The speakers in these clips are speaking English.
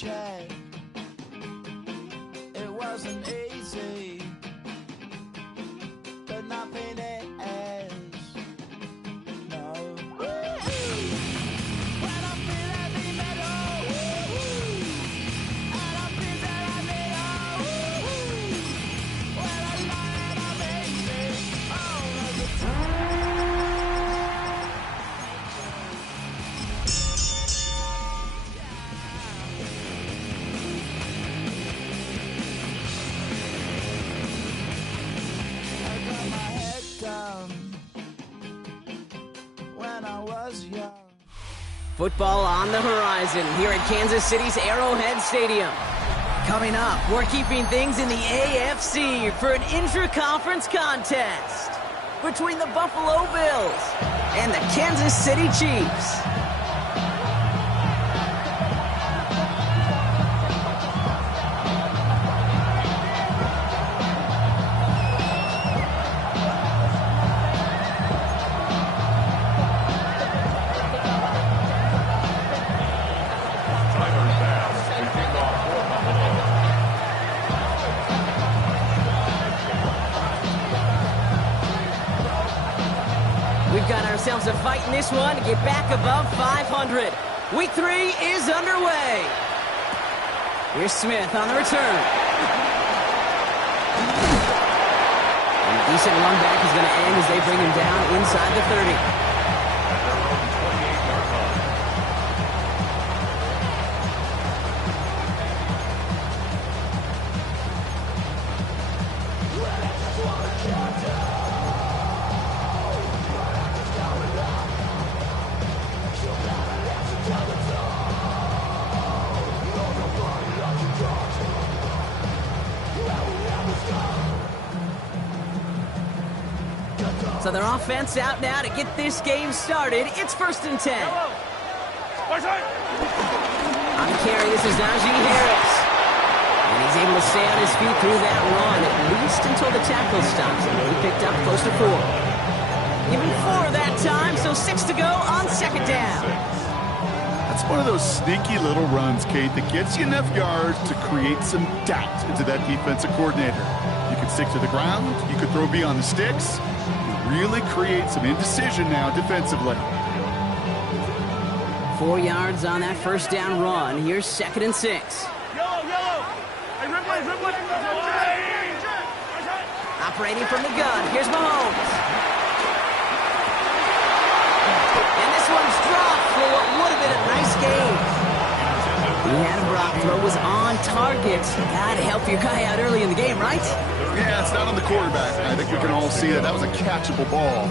check. It wasn't easy, but nothing is. No. When I feel heavy metal, and I feel that I need when I lie and I'm easy all of the when I was young. Football on the horizon here at Kansas City's Arrowhead Stadium. Coming up, we're keeping things in the AFC for an intra-conference contest between the Buffalo Bills and the Kansas City Chiefs. We've got ourselves a fight in this one to get back above 500. Week 3 is underway. Here's Smith on the return. And a decent run back is going to end as they bring him down inside the 30. So their offense out now to get this game started. It's 1st and 10. On the carry, this is Najee Harris. And he's able to stay on his feet through that run, at least until the tackle stops him. He picked up close to 4. Even 4 that time, so 6 to go on 2nd down. That's one of those sneaky little runs, Kate, that gets you enough yards to create some doubt into that defensive coordinator. You could stick to the ground, you could throw beyond the sticks. Really create some indecision now defensively. 4 yards on that 1st down run. Here's 2nd and 6. Yellow. Hey, Ripley. Operating from the gun. Here's Mahomes. And this one's dropped for what would have been a nice game. He had a block. Throw was on target. Gotta help your guy out early in the game, right? Yeah, it's not on the quarterback. I think we can all see that was a catchable ball.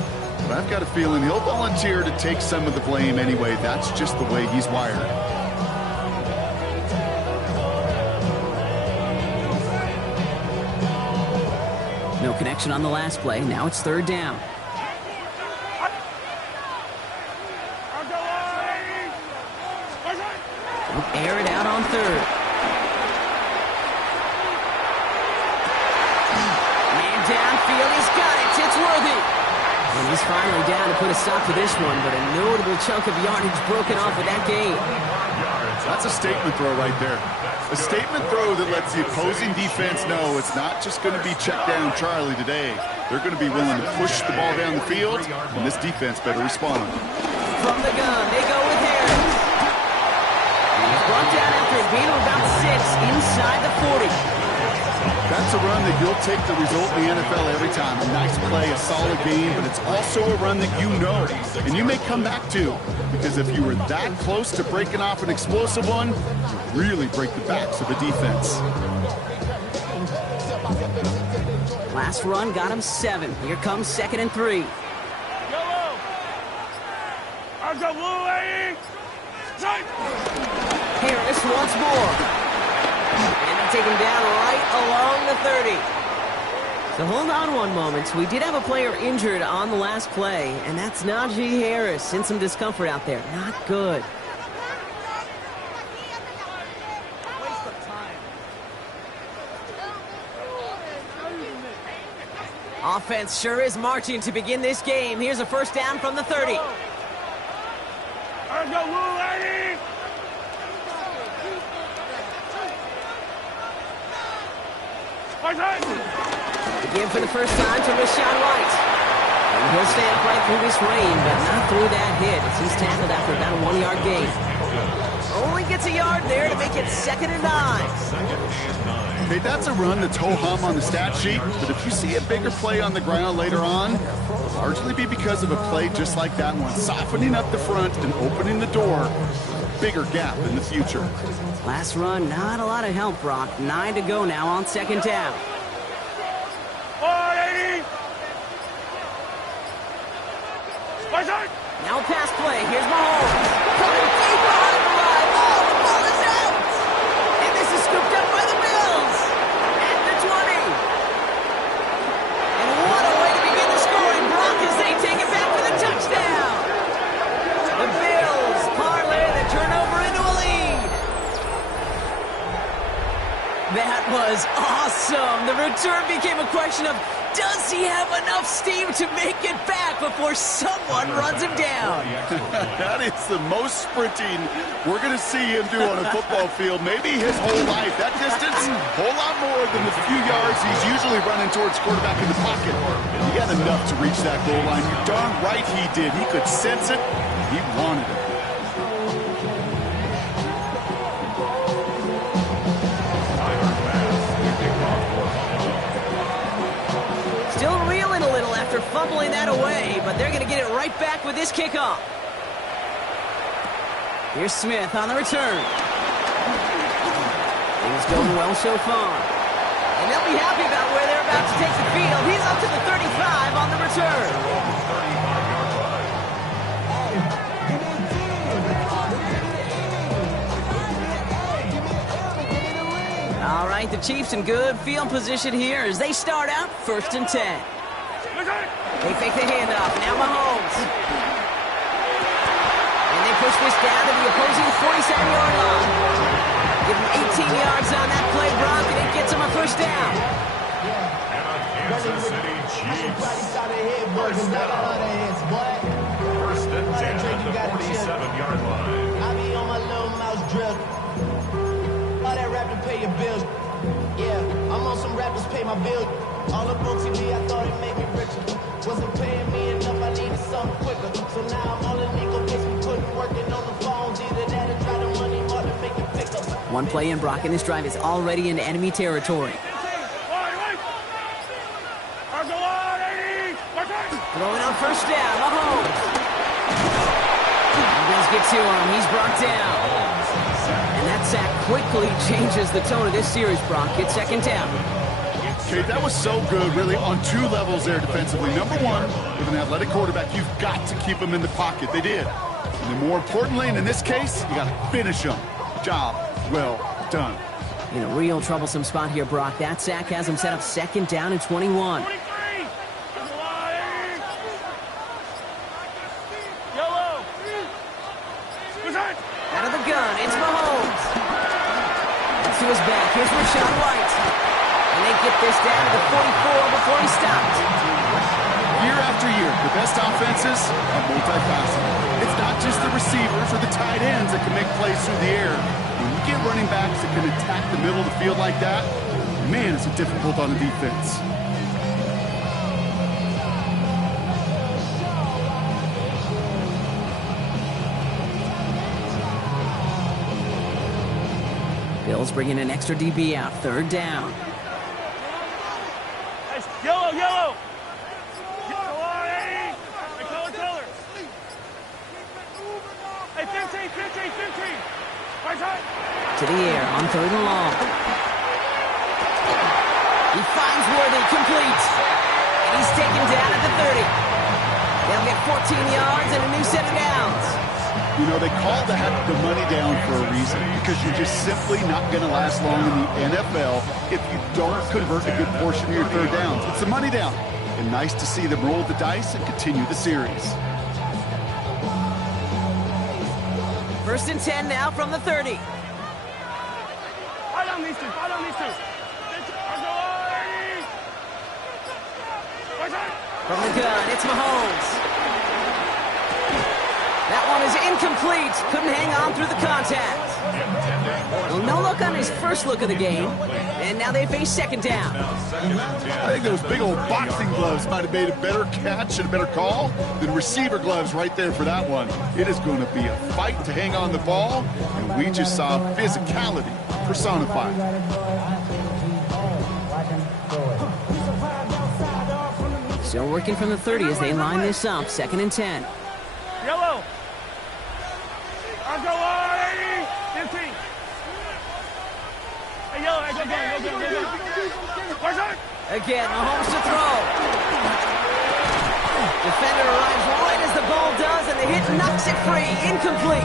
But I've got a feeling he'll volunteer to take some of the blame anyway. That's just the way he's wired. No connection on the last play. Now it's 3rd down. Air it out on 3rd. Man downfield, he's got it. It's Worthy. And he's finally down to put a stop to this one, but a notable chunk of yardage broken off with that game. That's a statement throw right there. A statement throw that lets the opposing defense know it's not just going to be check down Charlie today. They're going to be willing to push the ball down the field, and this defense better respond. From the gun, they go with Harris. He's brought down after a gain of about 6 inside the 40. That's a run that you'll take the result in the NFL every time. A nice play, a solid game, but it's also a run that you know and you may come back to. Because if you were that close to breaking off an explosive one, you really break the backs of the defense. Last run got him 7. Here comes 2nd and 3. Harris once more. And they take him down right along the 30. So hold on one moment. We did have a player injured on the last play, and that's Najee Harris. In some discomfort out there. Not good. Offense sure is marching to begin this game. Here's a 1st down from the 30. Again for the first time to Rashawn White. And he'll stand right through this rain, but not through that hit as he's tackled after about a 1-yard gain. Only gets a yard there to make it 2nd and 9. Okay, that's a run that's ho-hum on the stat sheet, but if you see a bigger play on the ground later on, it'll largely be because of a play just like that one, softening up the front and opening the door for a bigger gap in the future. Last run, not a lot of help, Brock. 9 to go now on 2nd down. Now pass play. Here's Mahomes. Coming deep behind the line. Oh, the ball is out. And this is scooped up by the Bills. At the 20. And what a way to begin the scoring, Brock, as they take it back for the touchdown. The Bills parlay the turnover into a lead. That was awesome. The return became a question of, does he have enough steam to make it back before someone runs him down? That is the most sprinting we're going to see him do on a football field, maybe his whole life. That distance, a whole lot more than the few yards he's usually running towards quarterback in the pocket. He got enough to reach that goal line. You're darn right he did. He could sense it. He wanted it. Still reeling a little after fumbling that away, but they're going to get it right back with this kickoff. Here's Smith on the return. Things going well so far. And they'll be happy about where they're about to take the field. He's up to the 35 on the return. All right, the Chiefs in good field position here as they start out 1st and 10. They fake the handoff. Now Mahomes. And they push this down to the opposing 47-yard line. Give them 18 yards on that play, Brock, and it gets them a first down. Kansas City Chiefs. First down. 1st and 10 at the 47-yard line. I be on my little mouse drill. All that rap to pay your bills. Yeah, I'm on some rappers pay my bills. All up on TV, I thought it made me richer. Wasn't paying me enough, I needed something quicker. So now I'm all illegal, gets me putting working on the phones. Either that or try the money more to make it pick up. One play in, Brock, and this drive is already into enemy territory. Throwing on 1st down, Mahomes. Bills get to him, he's brought down. And that sack quickly changes the tone of this series, Brock. It's 2nd down. Okay, that was so good, really, on 2 levels there defensively. Number one, with an athletic quarterback, you've got to keep him in the pocket. They did. And then more importantly, and in this case, you got to finish him. Job well done. In a real troublesome spot here, Brock. That sack has him set up 2nd down and 21. Out of the gun, it's Mahomes. That's to his back. Here's Rashawn White. And they get this down to the 44 before he stopped. Year after year, the best offenses are multifaceted. It's not just the receivers or the tight ends that can make plays through the air. When you get running backs that can attack the middle of the field like that, man, it's difficult on the defense. Bills bringing an extra DB out. 3rd down. Yellow, yellow. Hey, color. Hey, 15. Right side. To the air on 3rd and long. He finds Worthy, complete. And he's taken down at the 30. They'll get 14 yards and a new set of downs. You know, they call that the money down for a reason, because you're just simply not going to last long in the NFL if you don't convert a good portion of your 3rd downs. It's the money down. And nice to see them roll the dice and continue the series. 1st and 10 now from the 30. Fight on these two. From the gun, it's Mahomes. That one is incomplete. Couldn't hang on through the contact. Well, no look on his first look of the game, and now they face second down. I think those big old boxing gloves might have made a better catch and a better call than receiver gloves right there for that one. It is going to be a fight to hang on the ball, and we just saw physicality personified. Still working from the 30 as they line this up, 2nd and 10. Yellow. I'll go on, 15. Hey, yellow, hey, go. Again, Mahomes to throw. Defender arrives right as the ball does, and the hit knocks it free. Incomplete.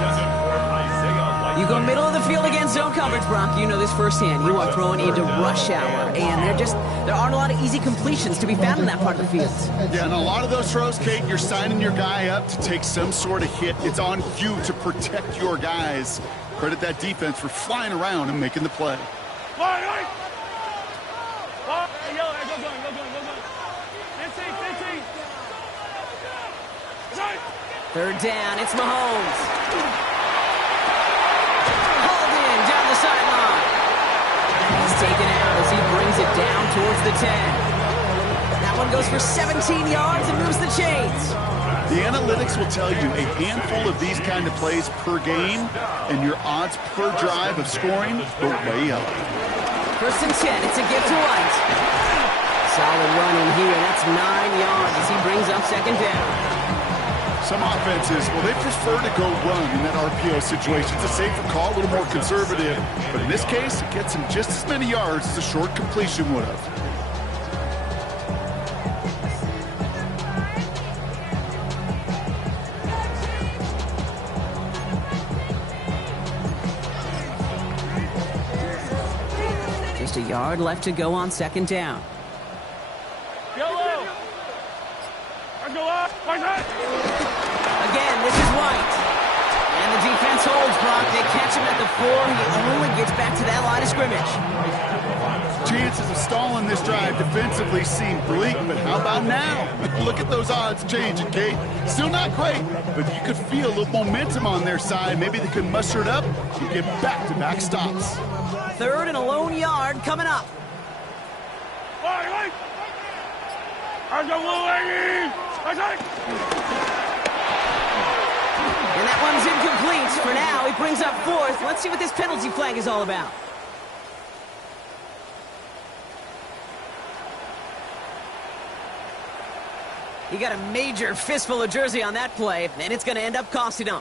You go middle of the field against zone coverage, Brock. You know this firsthand. You are throwing into rush hour, and there aren't a lot of easy completions to be found in that part of the field. Yeah, and a lot of those throws, Kate, you're signing your guy up to take some sort of hit. It's on you to protect your guys. Credit that defense for flying around and making the play. Right. Yellow, go. 15. 3rd down, it's Mahomes. Down the sideline. He's taken out as he brings it down towards the 10. That one goes for 17 yards and moves the chains. The analytics will tell you a handful of these kind of plays per game, and your odds per drive of scoring go way up. 1st and 10, it's a gift to White. Solid run in here, that's 9 yards as he brings up 2nd down. Some offenses, well, they prefer to go run in that RPO situation. It's a safer call, a little more conservative. But in this case, it gets him just as many yards as a short completion would have. Just a yard left to go on 2nd down. Yellow. I'll go up. Again, this is White. And the defense holds, Brock. They catch him at the 4. He only gets back to that line of scrimmage. Chances of stalling this drive defensively seem bleak, but how about now? Look at those odds changing, Kate. Still not great, but you could feel a little momentum on their side. Maybe they could muster it up and get back-to-back stops. 3rd and a lone yard coming up. Right. I'll go And that one's incomplete. For now, he brings up 4th. Let's see what this penalty flag is all about. He got a major fistful of jersey on that play, and it's going to end up costing him.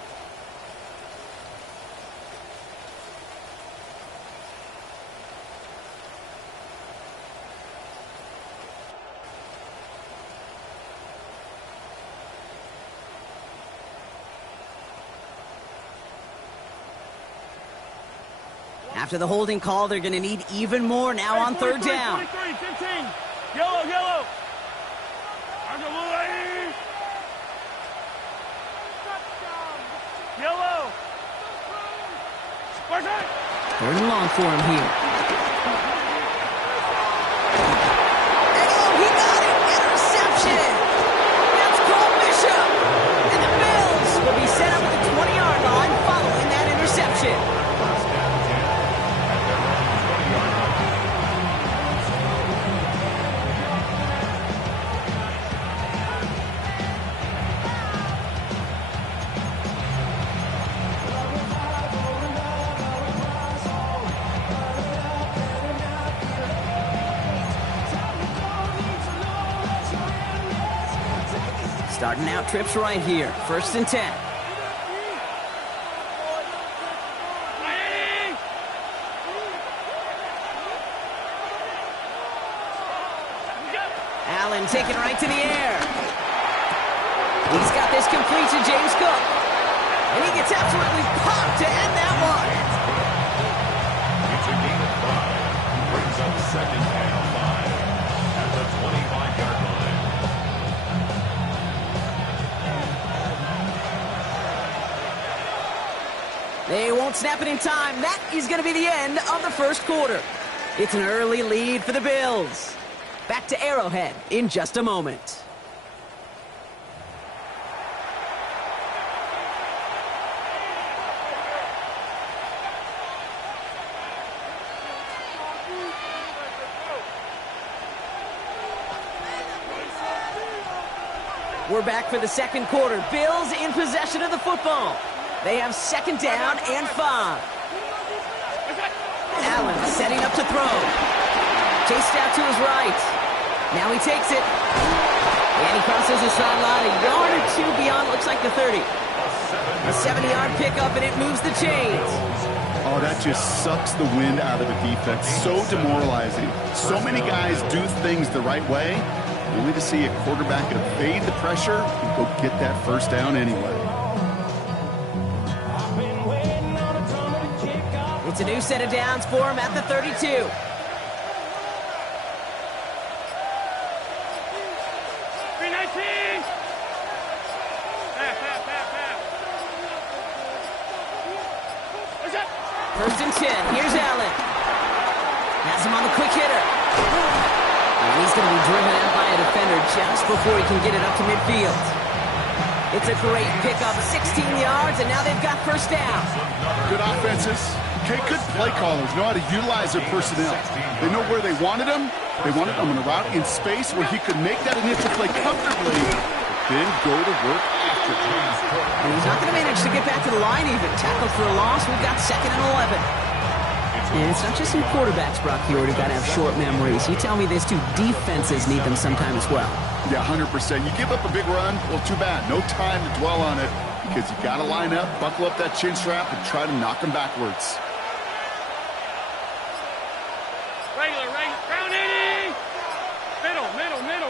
After the holding call, they're going to need even more now on 3rd down. 23, 15. Yellow. I'll go Yellow. 3rd and long for him here. Oh, he got it! Interception! That's Cole Bishop! And the Bills will be set up at the 20-yard line following that interception. Starting out trips right here. 1st and 10. Allen taken right to the air. He's got this complete to James Cook. And he gets absolutely popped to end that one. It's a gain of 5. Brings up 2nd and 5 at the 25-yard line. They won't snap it in time. That is going to be the end of the 1st quarter. It's an early lead for the Bills. Back to Arrowhead in just a moment. We're back for the second quarter. Bills in possession of the football. They have second down and 5. Allen setting up to throw. Chased out to his right. Now he takes it. And he crosses the sideline a yard or two beyond, looks like the 30. A 70-yard pickup, and it moves the chains. Oh, that just sucks the wind out of the defense. So demoralizing. So many guys do things the right way, only to see a quarterback evade the pressure and go get that first down anyway. It's a new set of downs for him at the 32. 319. What's that? First and 10. Here's Allen. Has him on the quick hitter. And he's going to be driven out by a defender just before he can get it up to midfield. It's a great pickup, 16 yards, and now they've got first down. Good offenses. Okay, good play callers know how to utilize their personnel. They know where they wanted him. They wanted him in a route in space where he could make that initial play comfortably, but then go to work after. And he's not going to manage to get back to the line even. Tackled for a loss. We've got second and 11. And it's not just some quarterbacks, Brock. You already got to have short memories. You tell me this too. Defenses need them sometime as well. Yeah, 100%. You give up a big run, well, too bad. No time to dwell on it because you got to line up, buckle up that chin strap, and try to knock them backwards. Regular, round 80.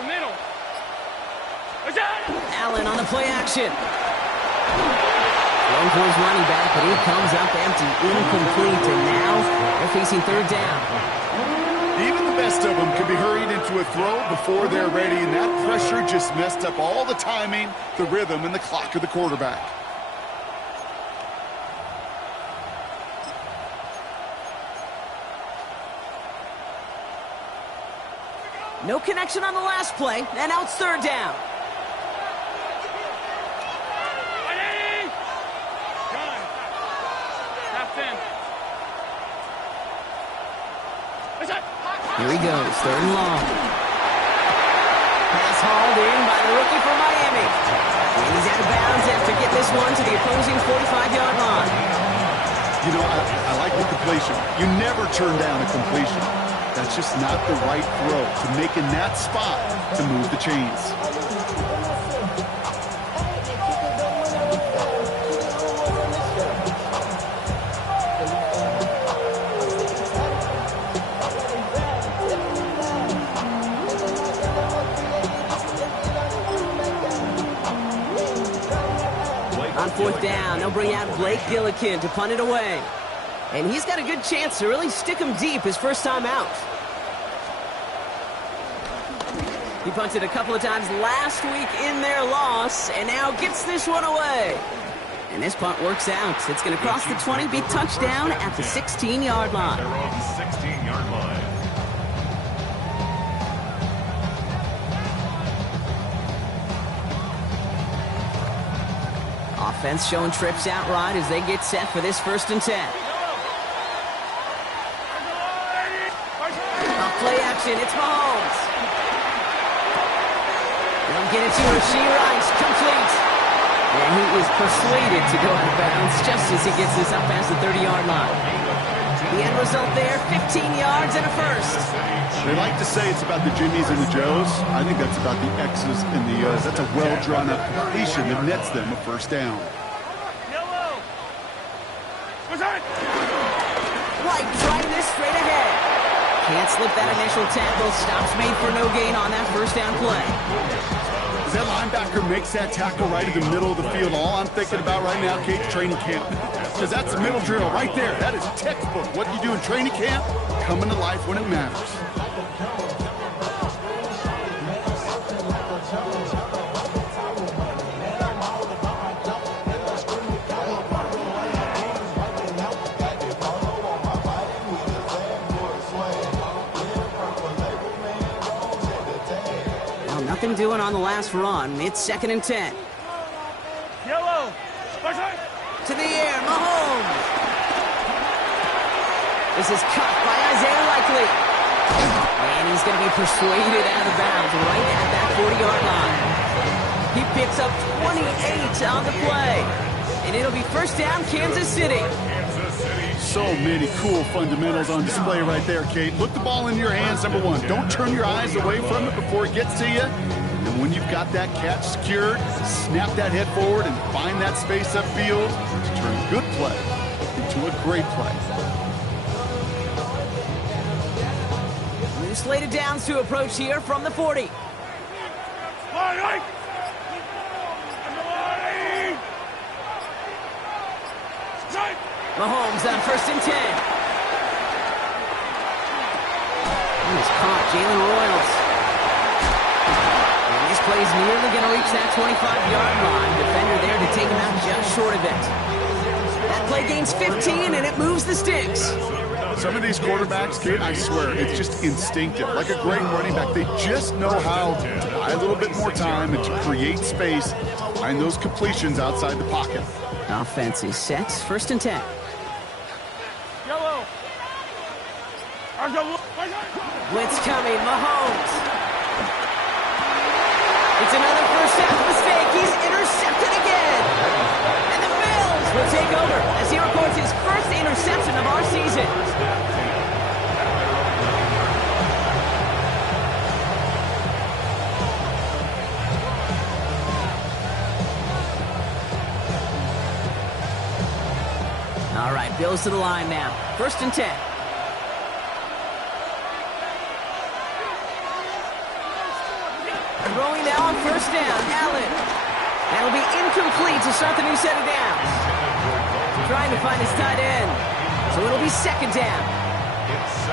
Middle. What's that? Allen on the play action. Thrown for his running back, but he comes up empty, incomplete, and now they're facing third down. Even the best of them can be hurried into a throw before they're ready, and that pressure just messed up all the timing, the rhythm, and the clock of the quarterback. No connection on the last play, and now it's third down. 180. Done. Half 10. What's that? Here he goes, third and long. Pass hauled in by the rookie from Miami. And he's out of bounds after getting this one to the opposing 45-yard line. You know, I like the completion. You never turn down a completion. That's just not the right throw to make in that spot to move the chains. On fourth down, they'll bring out Blake Gillikin to punt it away. And he's got a good chance to really stick him deep his first time out. He punted a couple of times last week in their loss, and now gets this one away. And this punt works out. It's going to cross the 20, be touchdown at the 16-yard line. They're on the 16-yard line. Offense showing trips out right as they get set for this first and 10. Off play action, it's Mahomes. They'll get it to Rashee Rice, complete. And he is persuaded to go out of bounds just as he gets this up past the 30-yard line. The end result there, 15 yards and a first. They like to say it's about the Jimmies and the Joes. I think that's about the X's and the O's. That's a well-drawn-up completion that nets them a first down. Yellow. What's that? Right, driving this straight ahead. Can't slip that initial tackle. Stops made for no gain on that first down play. That linebacker makes that tackle right in the middle of the field. All I'm thinking about right now, Kate, training camp. Because that's the middle drill right there. That is textbook. What you do in training camp, coming to life when it matters. Nothing doing on the last run. It's second and 10. Yellow. To the air, Mahomes. This is caught by Isaiah Likely. And he's going to be persuaded out of bounds right at that 40-yard line. He picks up 28 on the play. And it'll be first down, Kansas City. So many cool fundamentals on display right there, Kate. Look the ball in your hands, number one. Don't turn your eyes away from it before it gets to you. And when you've got that catch secured, snap that head forward and find that space upfield to turn a good play into a great play. New slated downs to approach here from the 40. Mahomes on first and 10. He's caught Jalen Royals. And this play is nearly going to reach that 25-yard line. Defender there to take him out just short of it. That play gains 15, and it moves the sticks. Some of these quarterbacks, Kate, I swear, it's just instinctive. Like a great running back, they just know how to buy a little bit more time and to create space behind those completions outside the pocket. Offense is set. First and 10. Blitz coming, Mahomes. It's another first half mistake. He's intercepted again. And the Bills will take over as he records his first interception of our season. All right, Bills to the line now. First and 10. Throwing now on first down, Allen. That'll be incomplete to start the new set of downs. Trying to find his tight end. So it'll be second down.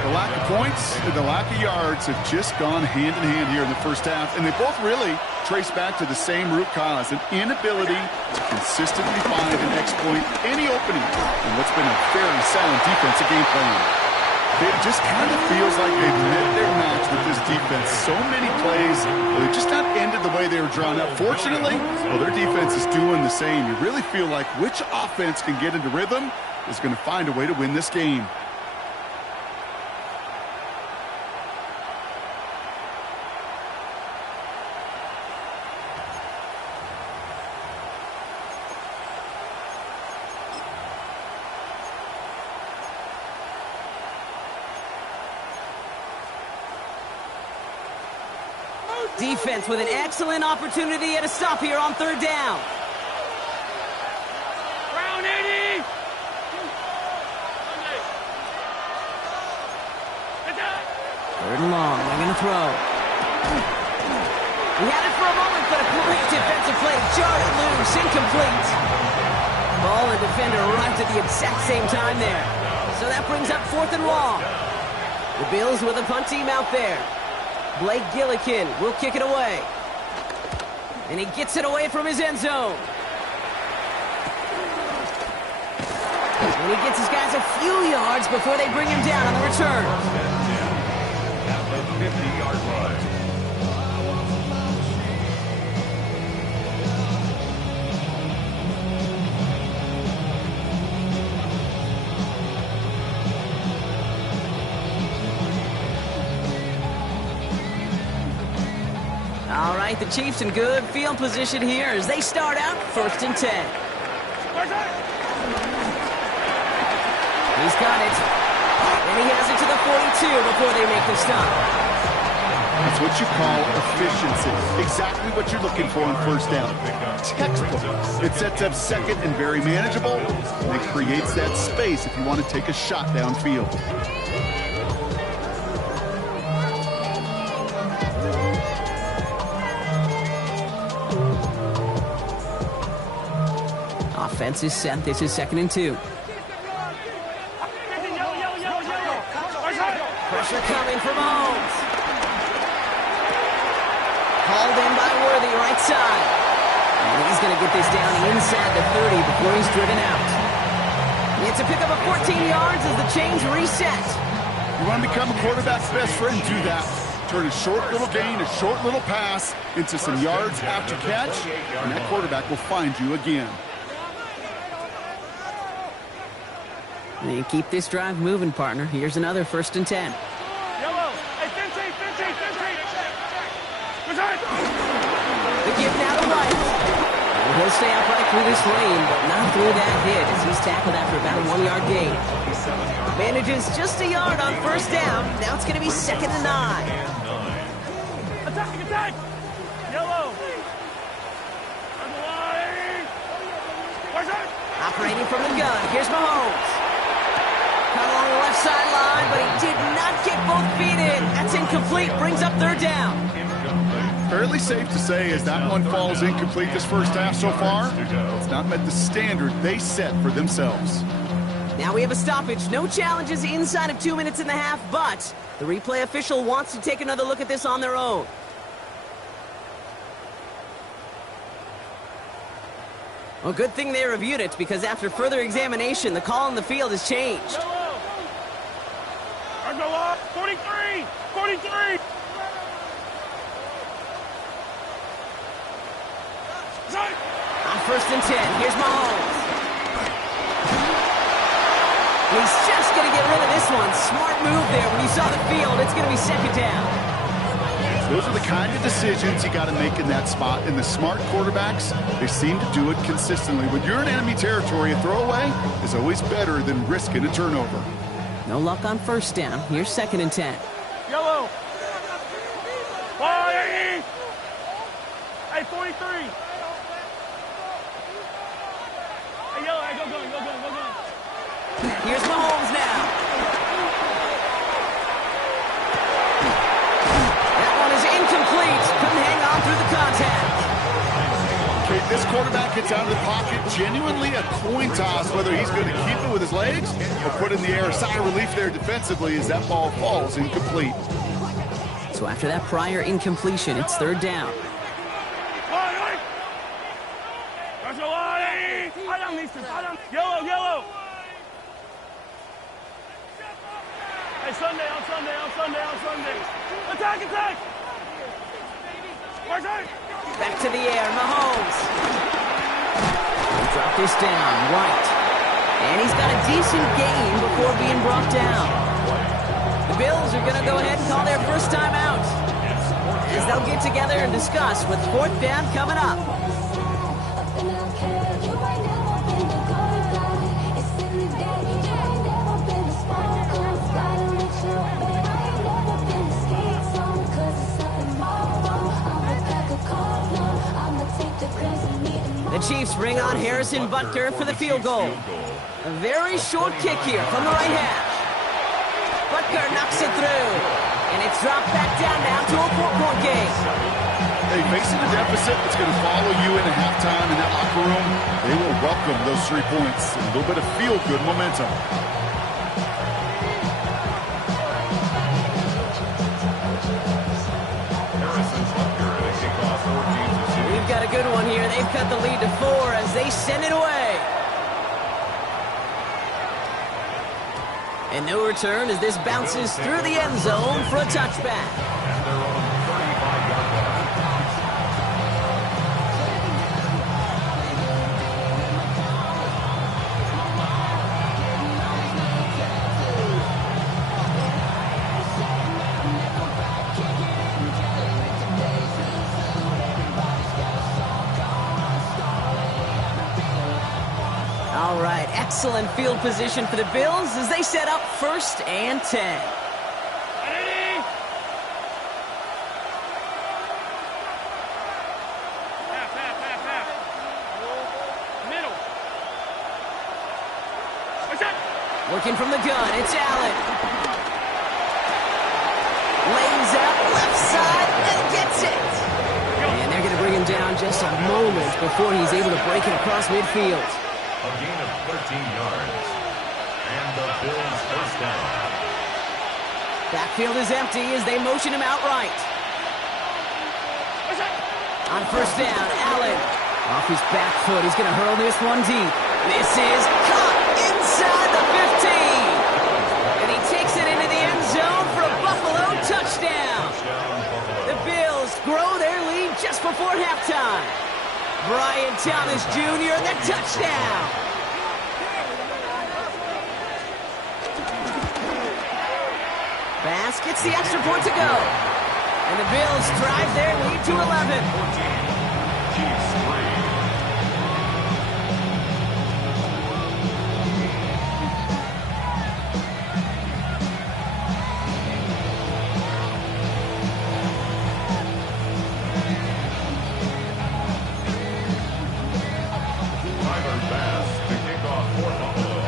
The lack of points and the lack of yards have just gone hand in hand here in the first half, and they both really trace back to the same root cause, an inability to consistently find and exploit any opening in what's been a very sound defensive game plan. It just kind of feels like they've met their match with this defense. So many plays, well, they've just not ended the way they were drawn up. Fortunately, well, their defense is doing the same. You really feel like which offense can get into rhythm is going to find a way to win this game. Defense with an excellent opportunity at a stop here on third down. Round 80. Third and long. They're going to throw. He had it for a moment, but a great defensive play. Jarred it loose. Incomplete. Ball and defender arrived at the exact same time there. So that brings up fourth and long. The Bills with a punt team out there. Blake Gillikin will kick it away. And he gets it away from his end zone. And he gets his guys a few yards before they bring him down on the return. At the 50-yard line. All right, the Chiefs in good field position here as they start out first and 10. He's got it. And he has it to the 42 before they make the stop. That's what you call efficiency. Exactly what you're looking for on first down. Textbook. It sets up second and very manageable, and it creates that space if you want to take a shot downfield. Offense is set. This is second and 2. Pressure coming from Mahomes. Called in by Worthy, right side. And he's going to get this down inside the 30 before he's driven out. It's a pickup of 14 yards as the chains reset. You want to become a quarterback's best friend? Do that. Turn a short little gain, a short little pass into some yards after catch, and that quarterback will find you again. You keep this drive moving, partner. Here's another first and 10. Yellow. Hey, Finchie. The give now to White. And he'll stay upright through this lane, but not through that hit as he's tackled after about a 1-yard gain. Manages just a yard on first down. Now it's going to be 2nd and 9. Attack, attack! Yellow! Operating from the gun, here's Mahomes. Caught along the left sideline, but he did not get both feet in. That's incomplete, brings up 3rd down. Fairly safe to say as that one falls incomplete this first half so far, it's not met the standard they set for themselves. Now we have a stoppage. No challenges inside of 2 minutes and a half, but the replay official wants to take another look at this on their own. Well, good thing they reviewed it, because after further examination, the call on the field has changed. 43! 43! On 1st and 10, here's Mahomes. He's just going to get rid of this one. Smart move there. When you saw the field, it's going to be 2nd down. Those are the kind of decisions you got to make in that spot. And the smart quarterbacks, they seem to do it consistently. When you're in enemy territory, a throwaway is always better than risking a turnover. No luck on 1st down. Here's 2nd and 10. Yellow! Hey, 43! Hey, yellow, hey, go gun. Here's Mahomes now. That one is incomplete. Couldn't hang on through the contact. Okay, this quarterback gets out of the pocket. Genuinely a coin toss whether he's going to keep it with his legs or put in the air. A sigh of relief there defensively as that ball falls incomplete. So after that prior incompletion, it's 3rd down. Yellow! Hey, Sunday. Attack! Back to the air, Mahomes. He dropped this down, White. And he's got a decent gain before being brought down. The Bills are going to go ahead and call their first time out, as they'll get together and discuss with 4th down coming up. The Chiefs bring on Harrison Butker for the field goal. A very short kick here from the right hash. Butker knocks it through, and it's dropped back down now to a 4-point game. Hey, facing a deficit that's going to follow you into halftime in that locker room, they will welcome those 3 points. A little bit of feel-good momentum. We've got a good one here. They've cut the lead to 4 as they send it away. And no return as this bounces through the end zone for a touchback. And they're on 35-yard line. All right, excellent field position for the Bills as they set up 1st and 10. Ready? Half. Middle. What's that? Working from the gun, it's Allen. Lays out left side and gets it. And they're going to bring him down just a moment before he's able to break it across midfield. A gain of 13 yards. And the Bills first down. Backfield is empty as they motion him outright. On 1st down, Allen. Off his back foot, he's going to hurl this one deep. This is caught inside the 15. And he takes it into the end zone for a Buffalo touchdown. The Bills grow their lead just before halftime. Brian Thomas Jr., the touchdown. Bass gets the extra point to go. And the Bills drive their lead to 11. Chiefs 3. To kick off for Buffalo.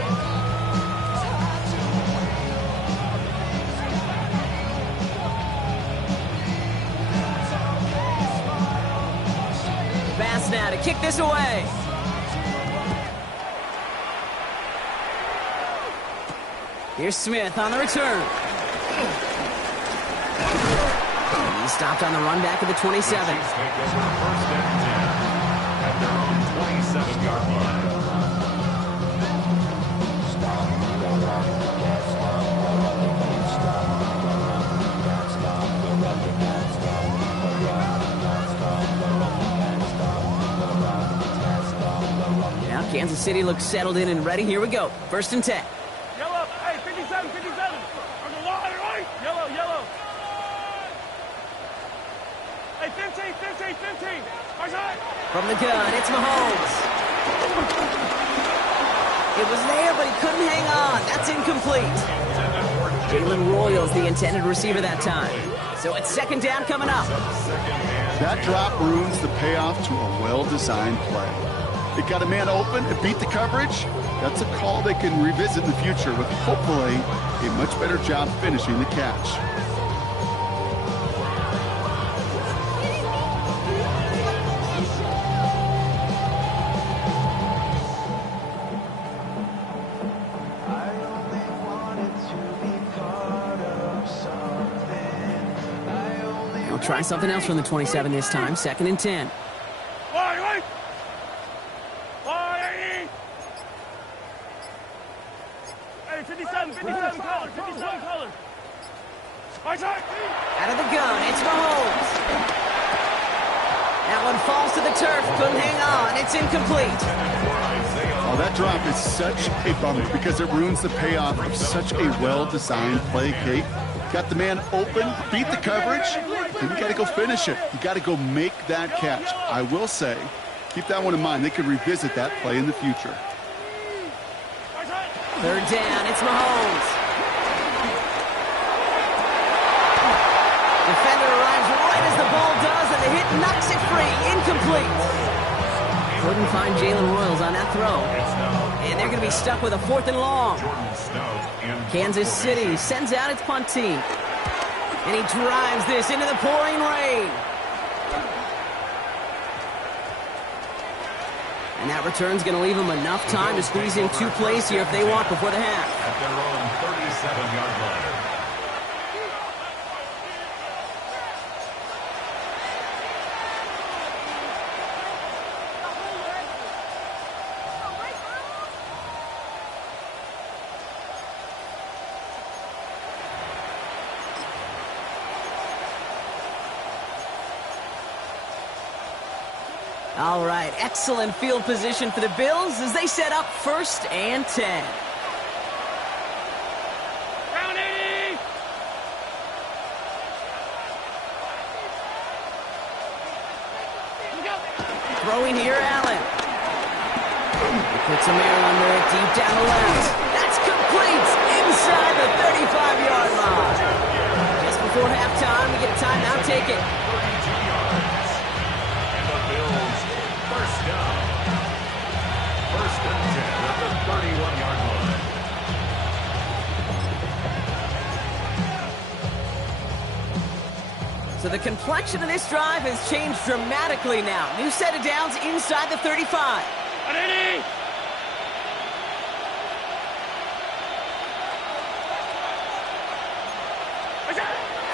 Bass now to kick this away. Here's Smith on the return. He stopped on the run back at the 27. The Chiefs take over first and 10 at their own 27-yard line. Now Kansas City looks settled in and ready. Here we go. First and 10. Yellow. Hey, 57, 57. On the line, right? Yellow, yellow. Hey, 15, 15, 15. Outside. From the gun, it's Mahomes. It was there, but he couldn't hang on. That's incomplete. Jalen Royals, the intended receiver that time. So it's second down coming up. That drop ruins the payoff to a well-designed play. It got a man open, it beat the coverage. That's a call they can revisit in the future with hopefully a much better job finishing the catch. They'll try something else from the 27 this time. Second and 10. Wide. 57 color, 57 color. Outside. Out of the gun, it's Mahomes. That one falls to the turf. Couldn't hang on. It's incomplete. Oh, that drop is such a bummer because it ruins the payoff of such a well-designed play, Kate. Got the man open, beat the coverage, and you got to go finish it. You got to go make that catch. I will say, keep that one in mind. They could revisit that play in the future. Third down, it's Mahomes. Defender arrives right as the ball does, and the hit knocks it free. Incomplete. Couldn't find Jalen Royals on that throw. And they're going to be stuck with a 4th and long. Kansas City sends out its punt team. And he drives this into the pouring rain. And that return's going to leave them enough time to squeeze in 2 plays here if they want before the half. At their own 37-yard line. All right, excellent field position for the Bills as they set up first and 10. Round 80. Throwing here, Allen. He puts a man under it deep down the left. That's complete inside the 35-yard line. Just before halftime, we get a timeout. Take it. 32 yards. And the Bills first down. First and 10 at the 31-yard line. So the complexion of this drive has changed dramatically now. New set of downs inside the 35. 180.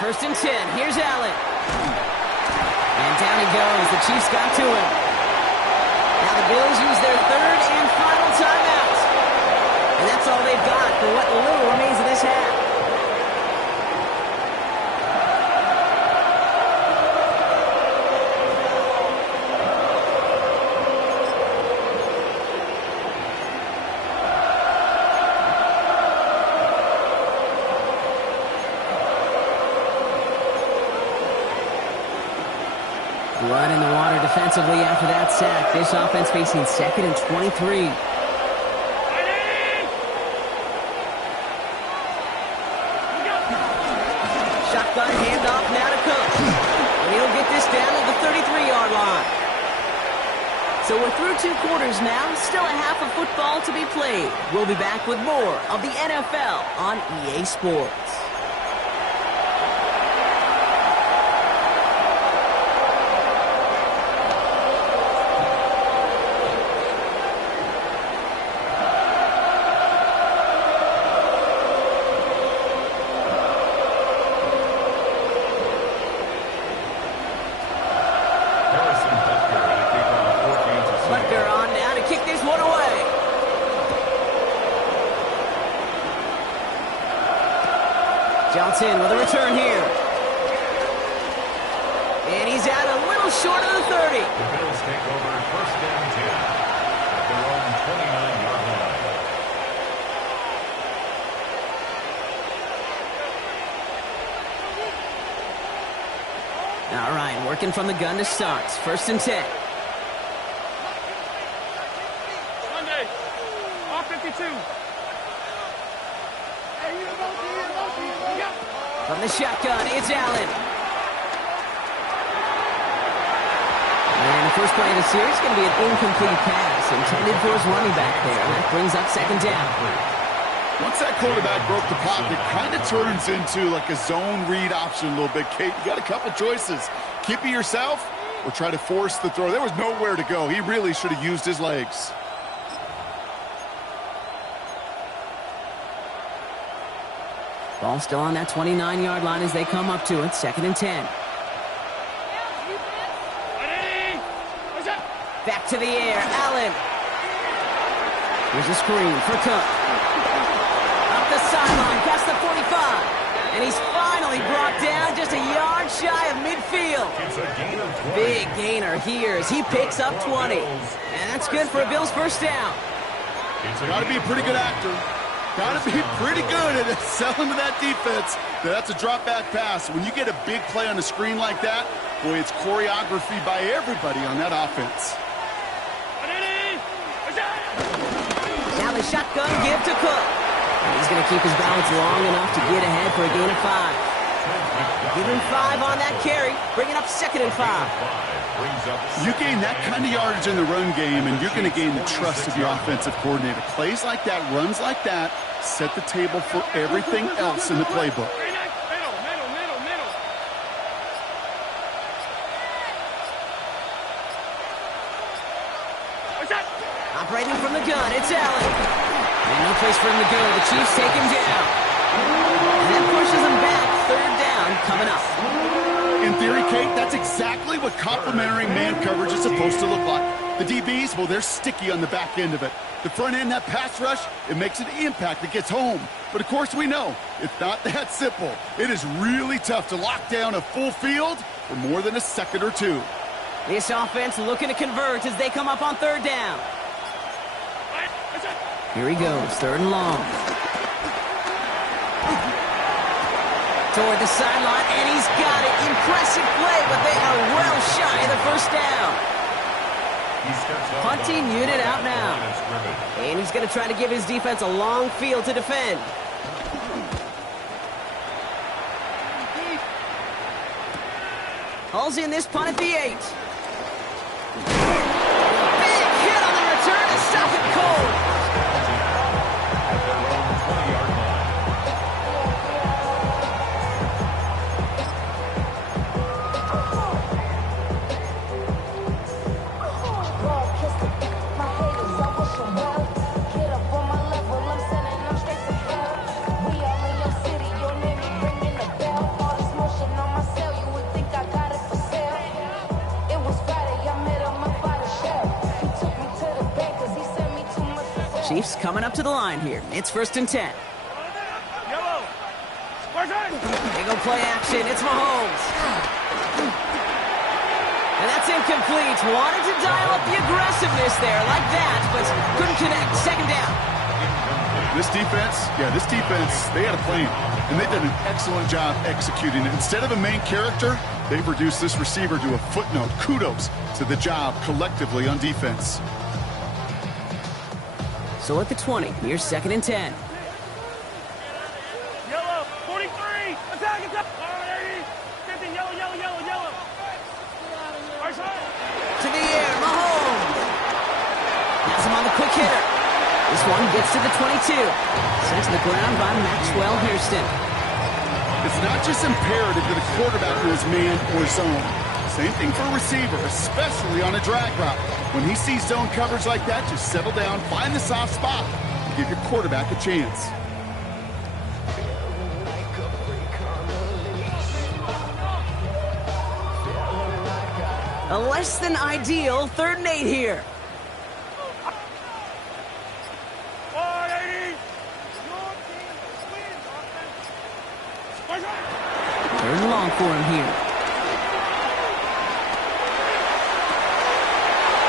First and 10. Here's Allen. And down he goes. The Chiefs got to him. Now the Bills use their third and final timeout. And that's all they've got for what little remains of this half. Blood in the water defensively after that sack. This offense facing 2nd and 23. Shotgun handoff now to Cook. And he'll get this down to the 33-yard line. So we're through 2 quarters now. Still a half of football to be played. We'll be back with more of the NFL on EA Sports. Johnson with a return here. And he's out a little short of the 30. The Bills take over 1st and 10 at their own 29-yard line. All right, working from the gun to start. 1st and 10. Monday, all 52. From the shotgun, it's Allen. And the first play of the series is going to be an incomplete pass intended for his running back there. And that brings up 2nd down. Once that quarterback broke the pocket, it kind of turns into like a zone read option a little bit. Kate, you got a couple choices. Keep it yourself or try to force the throw. There was nowhere to go. He really should have used his legs. Ball still on that 29-yard line as they come up to it. 2nd and 10. Back to the air. Allen. Here's a screen for Cook. Up the sideline, past the 45. And he's finally brought down just a yard shy of midfield. It's a gain of 20. Big gainer here as he picks up 20. And that's good for a Bills first down. Got to be a pretty good actor. Got to be pretty good at selling to that defense. That's a drop-back pass. When you get a big play on a screen like that, boy, it's choreography by everybody on that offense. Now the shotgun give to Cook. He's going to keep his balance long enough to get ahead for a gain of 5. Give him 5 on that carry, bringing up 2nd and 5. You gain that kind of yardage in the run game, and you're going to gain the trust of your offensive coordinator. Plays like that, runs like that, set the table for everything else in the playbook. Operating from the gun, it's Allen. And no place for him to go. The Chiefs take him down. And that pushes him back. 3rd down coming up. In theory, Kate, that's exactly what complementary man coverage is supposed to look like. The DBs, well, they're sticky on the back end of it. The front end, that pass rush, it makes an impact that gets home. But, of course, we know it's not that simple. It is really tough to lock down a full field for more than a second or two. This offense looking to convert as they come up on 3rd down. Here he goes, 3rd and long. Toward the sideline, and he's got it. Impressive play, but they are well shy of the 1st down. Punting unit out now. And he's going to try to give his defense a long field to defend. Hauls in this punt at the 8. Big hit on the return to stop it cold. At their own 20-yard line. Chiefs coming up to the line here. It's 1st and 10. Yellow. They go play action. It's Mahomes. And that's incomplete. Wanted to dial up the aggressiveness there like that, but couldn't connect. 2nd down. This defense, they had a plan, and they've done an excellent job executing it. Instead of a main character, they've reduced this receiver to a footnote. Kudos to the job collectively on defense. So at the 20, here's 2nd and 10. Yellow, 43. Attack, attack. All right, 50, yellow, yellow, yellow, yellow. Right side. To the air, Mahomes. Has him on the quick hitter. This one gets to the 22. Sent to the ground by Maxwell Hairston. It's not just imperative that a quarterback knows man or zone. Same thing for a receiver, especially on a drag route. When he sees zone coverage like that, just settle down, find the soft spot, and give your quarterback a chance. A less than ideal 3rd and 8 here. 180. 3rd and long for him here.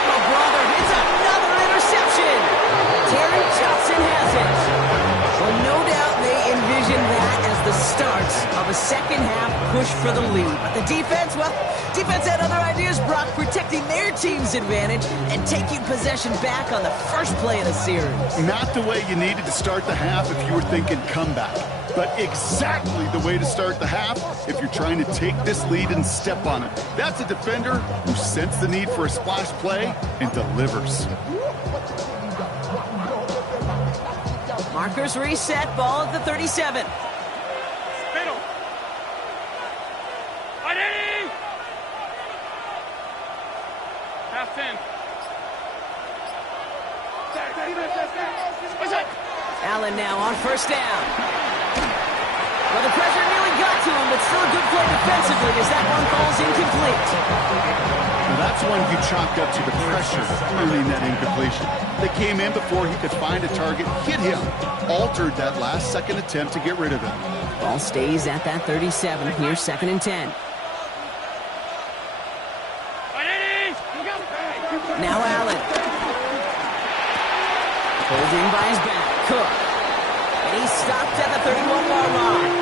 Oh, brother, it's another interception. Terry Johnson has it. Well, no doubt they envisioned that as the start of a second-half push for the lead. But the defense, well, defense had other ideas, Brock, protecting their team's advantage and taking possession back on the first play of the series. Not the way you needed to start the half if you were thinking comeback, but exactly the way to start the half if you're trying to take this lead and step on it. That's a defender who sensed the need for a splash play and delivers. Markers reset, ball at the 37. Middle. 180. Half 10. Allen now on 1st down. Well, the pressure nearly got to him, but still a good play defensively as that one falls incomplete. Now that's one you chalk up to the pressure earning that incompletion. They came in before he could find a target, hit him, altered that last-second attempt to get rid of it. Ball stays at that 37. Here's 2nd and 10. 180. Now Allen. Pulled in by his back. Cook. And he's stopped at the 31-yard line.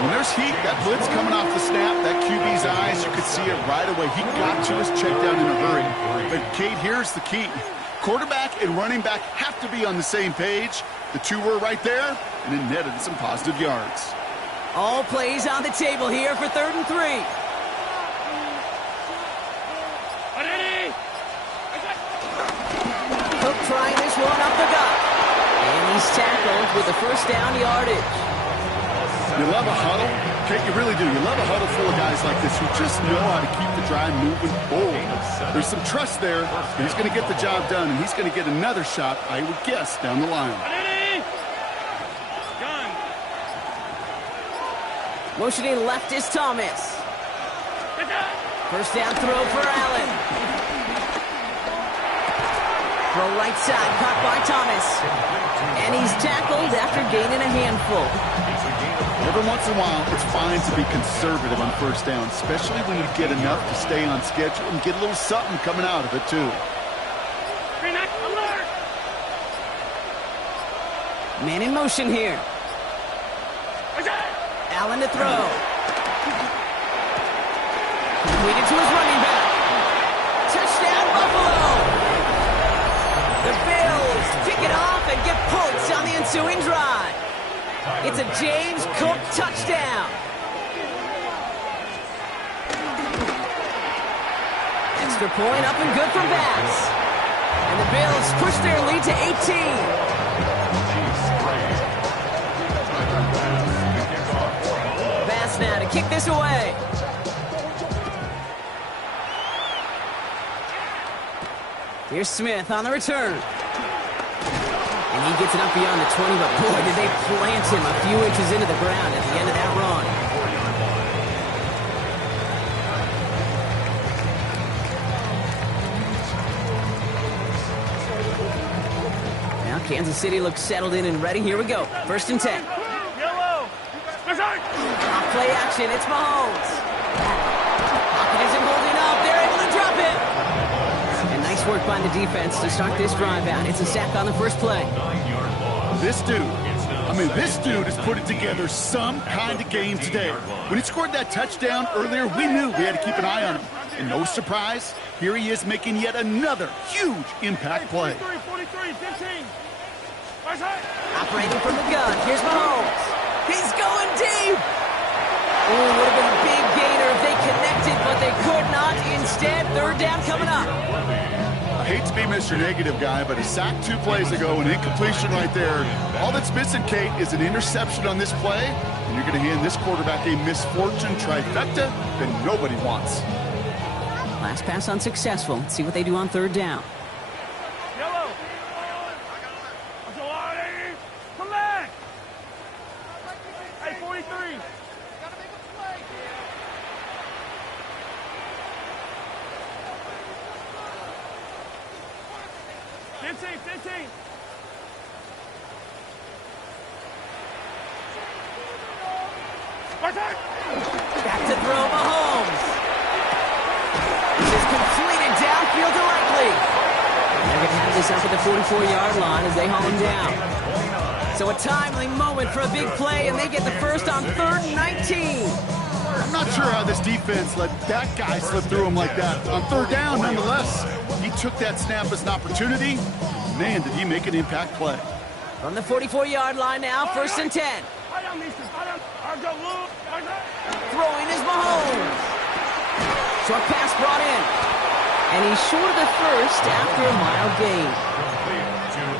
When there's heat, that blitz coming off the snap, that QB's eyes, you could see it right away. He got to his check down in a hurry. But, Kate, here's the key. Quarterback and running back have to be on the same page. The two were right there, and it netted some positive yards. All plays on the table here for 3rd and 3. 180. Cook trying this one up the gut. And he's tackled with the 1st down yardage. You love a huddle. Kate, you really do. You love a huddle full of guys like this who just know how to keep the drive moving forward. There's some trust there. He's going to get the job done, and he's going to get another shot, I would guess, down the line. 180. Gun. Motioning left is Thomas. 1st down throw for Allen. Throw right side, caught by Thomas. And he's tackled after gaining a handful. Every once in a while, it's fine to be conservative on 1st down, especially when you get enough to stay on schedule and get a little something coming out of it, too. Alert. Man in motion here. Allen to throw. Completed to his running back. Touchdown, Buffalo! The Bills pick it off and get points on the ensuing drive. It's a James Cook touchdown. Extra point up and good for Bass. And the Bills push their lead to 18. Bass now to kick this away. Here's Smith on the return. And he gets it up beyond the 20, but boy, did they plant him a few inches into the ground at the end of that run. Now Kansas City looks settled in and ready. Here we go. 1st and 10. Yellow. Off play action. It's Mahomes. Pocket isn't holding up. They're able to drop it. And nice work by the defense to start this drive out. It's a sack on the first play. 9-yard loss. this dude. I mean, this dude has put it together some kind of game today. When he scored that touchdown earlier, we knew we had to keep an eye on him. And no surprise, here he is making yet another huge impact play. 43, 15. Operating from the gun. Here's Mahomes. He's going deep. Oh, would have been a big gainer if they connected, but they could not. Instead, third down coming up. I hate to be Mr. Negative guy, but a sack 2 plays ago, an incompletion right there. All that's missing, Kate, is an interception on this play, and you're going to hand this quarterback a misfortune trifecta that nobody wants. Last pass unsuccessful. Let's see what they do on third down. Yellow. Come back. Hey, 43. 15. Back to throw Mahomes. This is completed downfield to Likely. They're going to have this up at the 44-yard line as they haul him down. So a timely moment for a big play, and they get the first on 3rd and 19. I'm not sure how this defense let that guy slip through him like that. On third down, nonetheless, he took that snap as an opportunity. Man, did he make an impact play. From the 44-yard line now, 1st and 10. Throwing is Mahomes. Short pass brought in. And he's short of the first after a mild gain.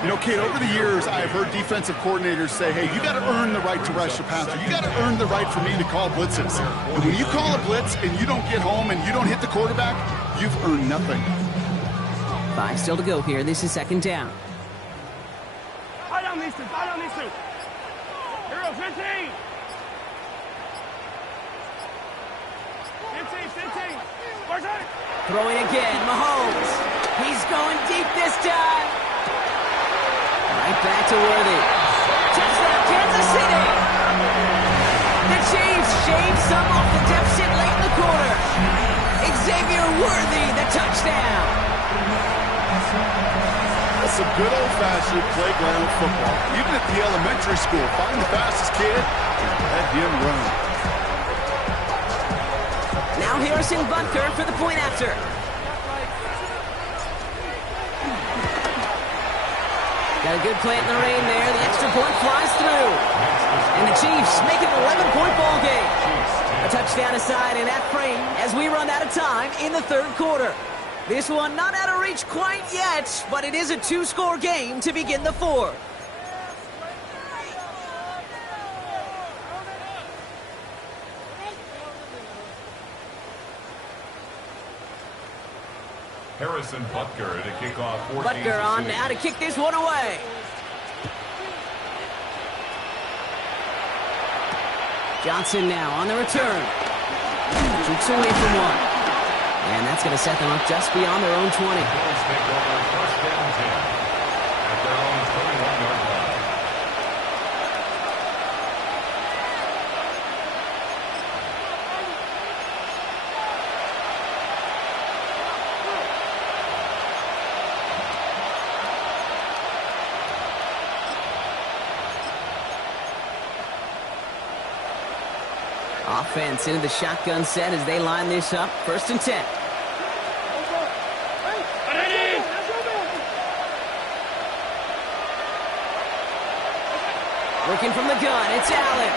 You know, Kate, over the years, I've heard defensive coordinators say, hey, you got to earn the right to rush the passer. You got to earn the right for me to call blitzes. And when you call a blitz and you don't get home and you don't hit the quarterback, you've earned nothing. 5 still to go here. This is 2nd down. I don't need to. Hero, 15. 15. Throwing again, Mahomes. He's going deep this time. Right back to Worthy. Touchdown, Kansas City. The Chiefs shave some off the deficit late in the quarter. Xavier Worthy, the touchdown. That's some good old-fashioned playground football. Even at the elementary school, find the fastest kid and let him run. Now Harrison Butker for the point after. Got a good play in the rain there. The extra point flies through. And the Chiefs make it an 11-point ball game. A touchdown aside in that frame as we run out of time in the 3rd quarter. This one not out of reach quite yet, but it is a 2-score game to begin the 4th. Harrison Butker to kick off for Butker on now to kick this one away. Johnson now on the return. Jukes away from one. And that's going to set them up just beyond their own 20. Bills take over 1st and 10 at their own 21-yard line. Offense into the shotgun set as they line this up. 1st and 10. Working from the gun, it's Allen.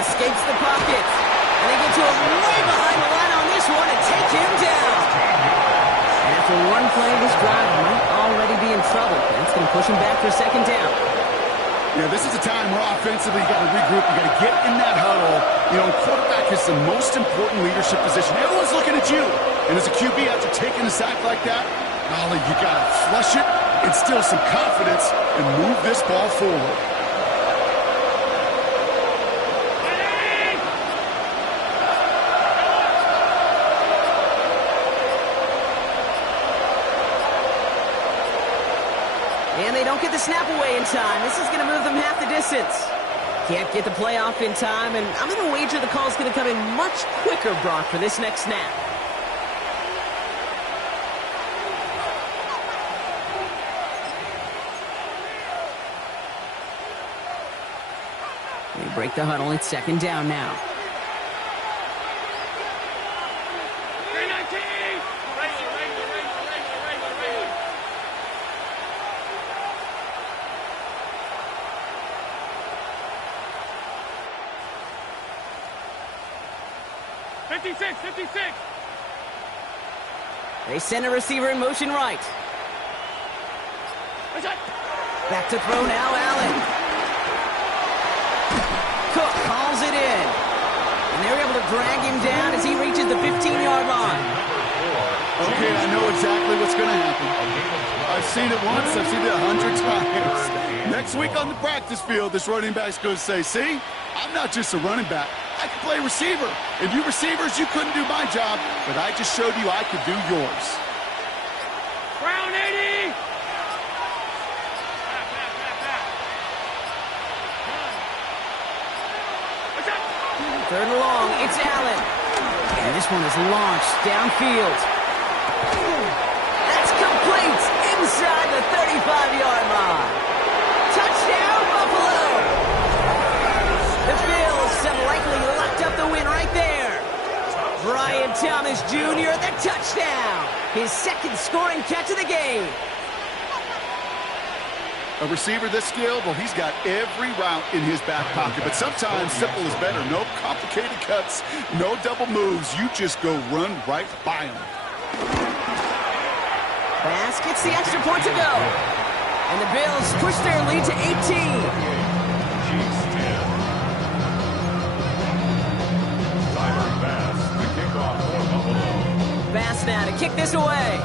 Escapes the pocket. And they get to him way behind the line on this one and take him down. And after one play, this drive might already be in trouble. That's going to push him back for 2nd down. Yeah, this is a time where offensively you got to regroup. You got to get in that huddle. You know, quarterback is the most important leadership position. Everyone's looking at you. And as a QB, after taking a sack like that, golly, you got to flush it, instill some confidence, and move this ball forward. And they don't get the snap away in time. This is going to move them half the distance. Can't get the play off in time, and I'm going to wager the call is going to come in much quicker, Brock, for this next snap. break the huddle. It's second down now. 56. They send a receiver in motion right. Back to throw now, Allen. Cook calls it in. And they're able to drag him down as he reaches the 15-yard line. Okay, I know exactly what's going to happen. I've seen it once. I've seen it 100 times. Next week on the practice field, this running back's going to say, see, I'm not just a running back. I can play receiver. And you receivers, you couldn't do my job, but I just showed you I could do yours. Round 80. Third and long, it's Allen. And this one is launched downfield. That's complete inside the 35-yard line. Touchdown, Buffalo. The Bills have likely locked up the win right there. Brian Thomas Jr., the touchdown. His second scoring catch of the game. A receiver this skilled, well, he's got every route in his back pocket. But sometimes simple is better. No complicated cuts, no double moves. You just go run right by him. Bass gets the extra point to go. And the Bills push their lead to 18. Chiefs 10. Tyler Bass, the kickoff for Buffalo. Bass now to kick this away.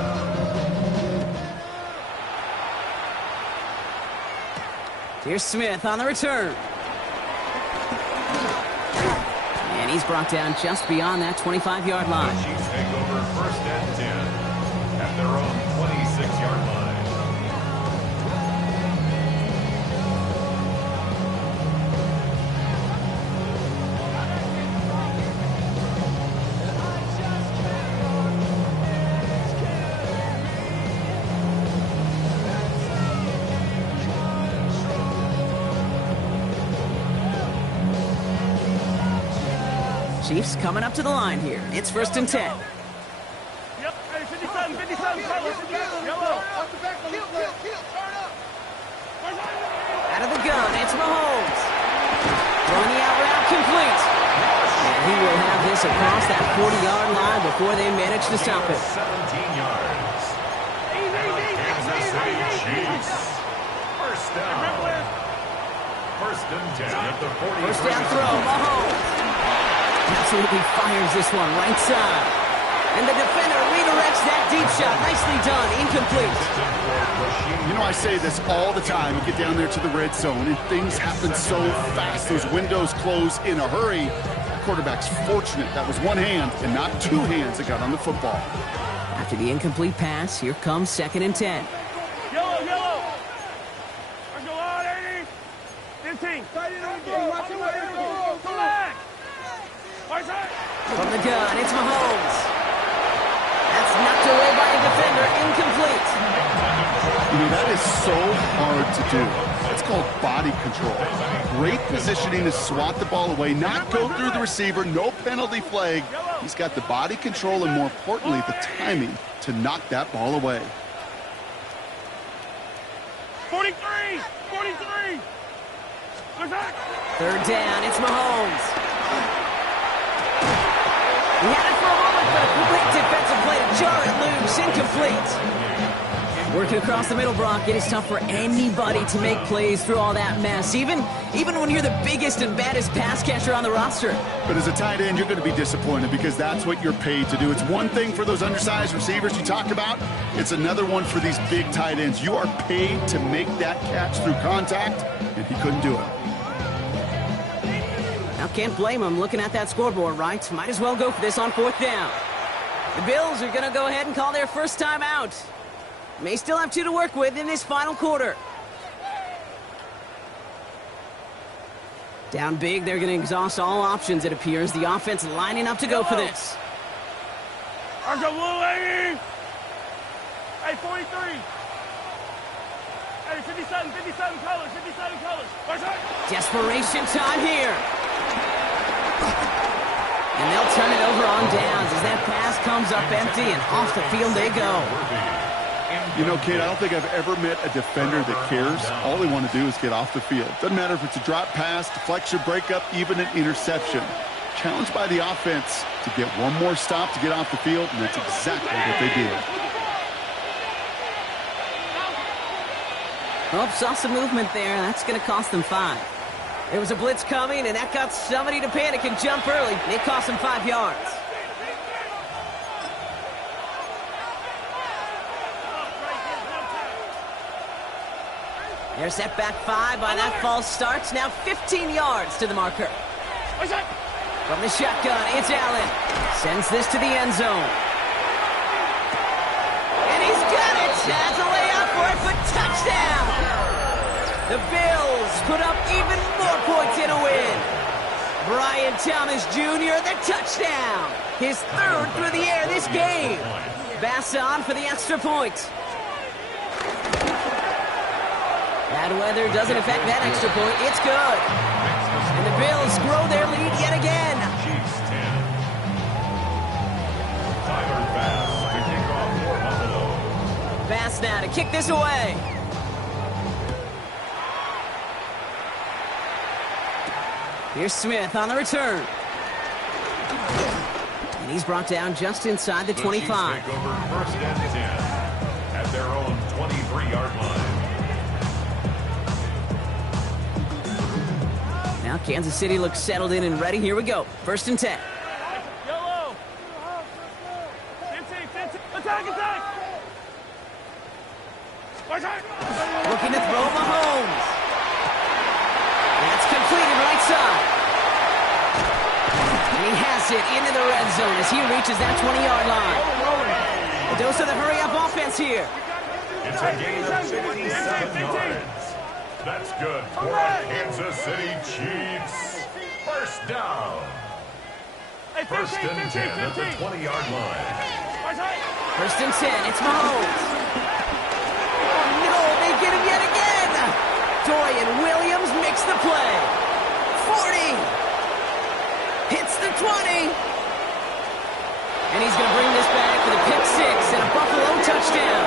Here's Smith on the return. And he's brought down just beyond that 25-yard line. The Chiefs take over first and 10 at their own 26-yard line. Chiefs coming up to the line here. It's first and 10. Yep. Hey, 57. Yellow. Out of the gun, it's Mahomes. Throwing the out route complete. And he will have this across that 40-yard line before they manage to stop it. 17 yards. Kansas City Chiefs. First down. First and 10 at the 40. First down throw, Mahomes. Absolutely fires this one right side. And the defender redirects that deep shot. Nicely done. Incomplete. You know, I say this all the time. You get down there to the red zone, and things happen so fast. Those windows close in a hurry. The quarterback's fortunate. That was one hand and not two hands that got on the football. After the incomplete pass, here comes second and 10. Yellow. Let's go on, 80. 15. Come back. From the gun, it's Mahomes. That's knocked away by a defender, incomplete. You know, that is so hard to do. It's called body control. Great positioning to swat the ball away, not go through the receiver, no penalty flag. He's got the body control and, more importantly, the timing to knock that ball away. 43. Third down, it's Mahomes. He had it for a moment, but a quick defensive play to jar it loose. Incomplete. Working across the middle, Brock, it is tough for anybody to make plays through all that mess, even when you're the biggest and baddest pass catcher on the roster. But as a tight end, you're going to be disappointed because that's what you're paid to do. It's one thing for those undersized receivers you talk about. It's another one for these big tight ends. You are paid to make that catch through contact, and he couldn't do it. Now, can't blame him looking at that scoreboard, right? Might as well go for this on fourth down. The Bills are going to go ahead and call their first time out. May still have two to work with in this final quarter. Down big, they're going to exhaust all options, it appears. The offense lining up to go for this. Argo blue, 80. Hey, 43. Hey, 57 colors, 57 colors. Desperation time here. And they'll turn it over on downs as that pass comes up empty and off the field they go. You know, Kate, I don't think I've ever met a defender that cares. All they want to do is get off the field. Doesn't matter if it's a drop pass, deflection, breakup, even an interception. Challenged by the offense to get one more stop to get off the field, and that's exactly what they did. Oh, saw some movement there. That's going to cost them 5. There was a blitz coming, and that got somebody to panic and jump early. It cost them 5 yards. They're set back 5 by that false starts. Now 15 yards to the marker. From the shotgun, it's Allen. Sends this to the end zone. And he's got it. That's a layup for it, but touchdown. The Bills put up even more points in a win. Brian Thomas Jr., the touchdown. His 3rd through the air this game. Bass on for the extra point. Bad weather doesn't affect that extra point. It's good. And the Bills grow their lead yet again. Chiefs 10. Tyler Bass to kick off for Buffalo. Bass now to kick this away. Here's Smith on the return. And he's brought down just inside the 25. Chiefs take over 1st and 10 at their own 23-yard line. Now Kansas City looks settled in and ready. Here we go. 1st and 10. Yellow. 15. Attack. Looking to throw Mahomes. That's completed right side. And he has it into the red zone as he reaches that 20-yard line. A dose of the hurry-up offense here. It's a gain of 57 yards. That's good for the Kansas City Chiefs. 1st down. 1st and 10 at the 20-yard line. 1st and 10. It's Mahomes. Oh, no, they get him yet again. Dorian Williams makes the play. 40. Hits the 20. And he's going to bring this back for the pick 6 and a Buffalo touchdown.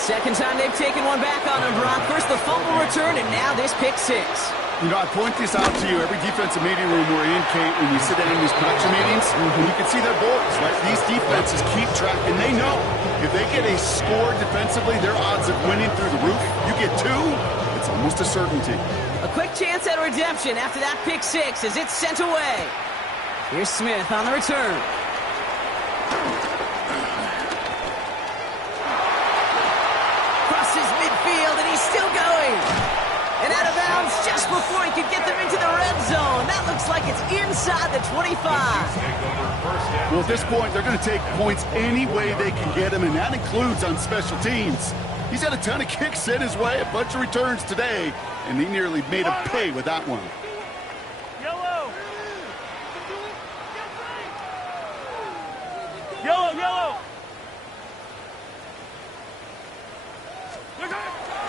Second time they've taken one back on him, Brock. First the fumble return, and now this pick 6. You know, I point this out to you every defensive meeting room we're in, Kate, when we sit down in these production meetings, and you can see their boards, right? These defenses keep track, and they know if they get a score defensively, their odds of winning through the roof. You get 2, it's almost a certainty. A quick chance at redemption after that pick 6 as it's sent away. Here's Smith on the return. Crosses midfield, and he's still going. And out of bounds just before he could get them into the red zone. That looks like it's inside the 25. Well, at this point, they're going to take points any way they can get them, and that includes on special teams. He's had a ton of kicks in his way, a bunch of returns today, and he nearly made him pay with that one. Yellow.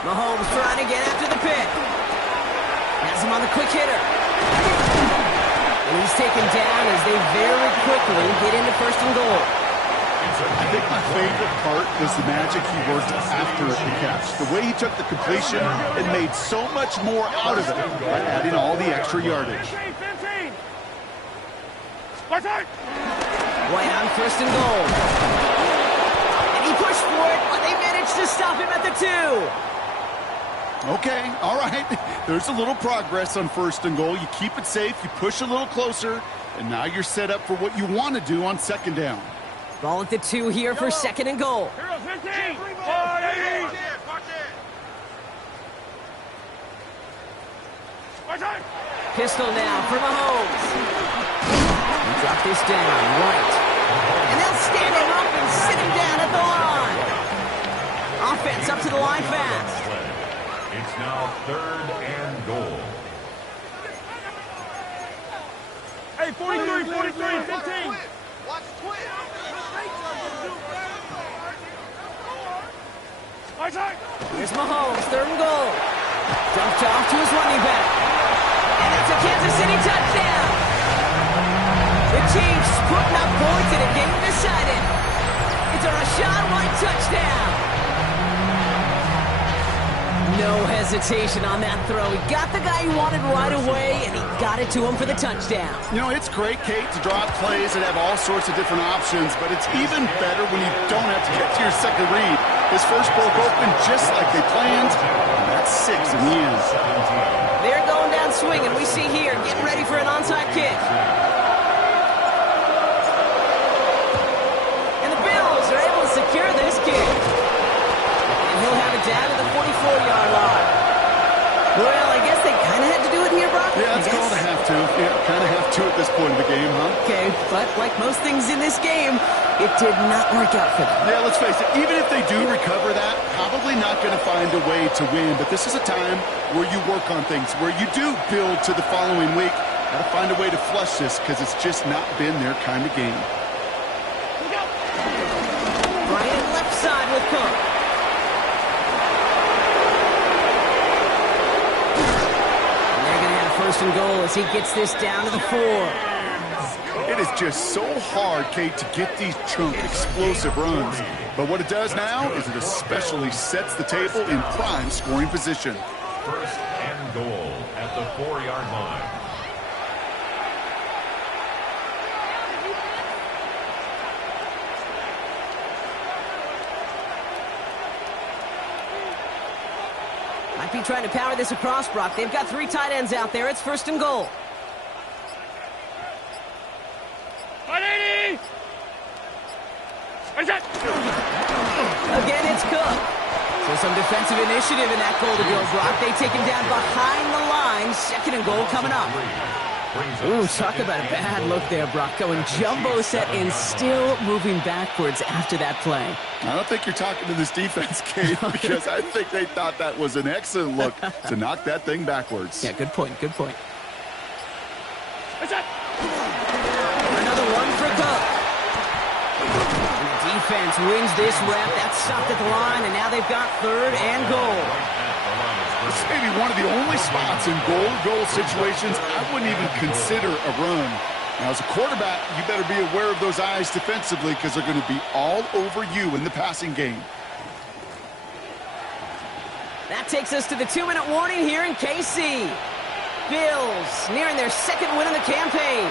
Mahomes trying to get after the pick. Has him on the quick hitter. And he's taken down as they very quickly get into 1st and goal. I think my favorite part was the magic he worked after the catch. The way he took the completion and made so much more out of it by adding all the extra yardage. 15. White on 1st and goal. And he pushed for it, but they managed to stop him at the 2. Okay, all right. There's a little progress on 1st and goal. You keep it safe, you push a little closer, and now you're set up for what you want to do on 2nd down. Ball at the 2 here for 2nd and goal. 15. Pistol now for Mahomes. He dropped this down, right. And they'll stand him up and sit him down at the line. Offense up to the line fast. It's now 3rd and goal. Hey, 43, 15. Watch twin. Here's Mahomes, 3rd and goal. Dumped off to his running back. And that's a Kansas City touchdown. The Chiefs putting up points in a game decided. It's a Rashad White touchdown. No hesitation on that throw. He got the guy he wanted right away, and he got it to him for the touchdown. You know, it's great, Kate, to draw up plays and have all sorts of different options, but it's even better when you don't have to get to your second read. His first broke open just like they planned, and that's 6 in the end. They're going down swinging. We see here, getting ready for an onside kick. And the Bills are able to secure this kick. He'll have it down to the 44-yard line. Well, I guess they kind of had to do it here, Brock. Yeah, it's called a have to. Yeah, kind of have to at this point in the game, huh? Okay, but like most things in this game, it did not work out for them. Yeah, let's face it, even if they do recover that, probably not going to find a way to win. But this is a time where you work on things, where you do build to the following week. Got to find a way to flush this because it's just not been their kind of game. Bryant left side with Cook. First and goal as he gets this down to the 4. It is just so hard, Kate, to get these chunk explosive runs. But what it does now is it especially sets the table in prime scoring position. 1st and goal at the 4-yard line. Might be trying to power this across, Brock. They've got 3 tight ends out there. It's 1st and goal. Again, it's Cook. So some defensive initiative in that goal to go, Brock. They take him down behind the line. 2nd and goal coming up. Ooh, talk about a bad look there, Brock. Going jumbo set and still moving backwards after that play. I don't think you're talking to this defense, Kate, because I think they thought that was an excellent look to knock that thing backwards. Yeah, good point, good point. Another one for Cook. And the defense wins this rep. That's stopped at the line, and now they've got 3rd and goal. This may be one of the only spots in goal situations I wouldn't even consider a run. Now, as a quarterback, you better be aware of those eyes defensively because they're going to be all over you in the passing game. That takes us to the 2-minute warning here in KC. Bills nearing their 2nd win of the campaign.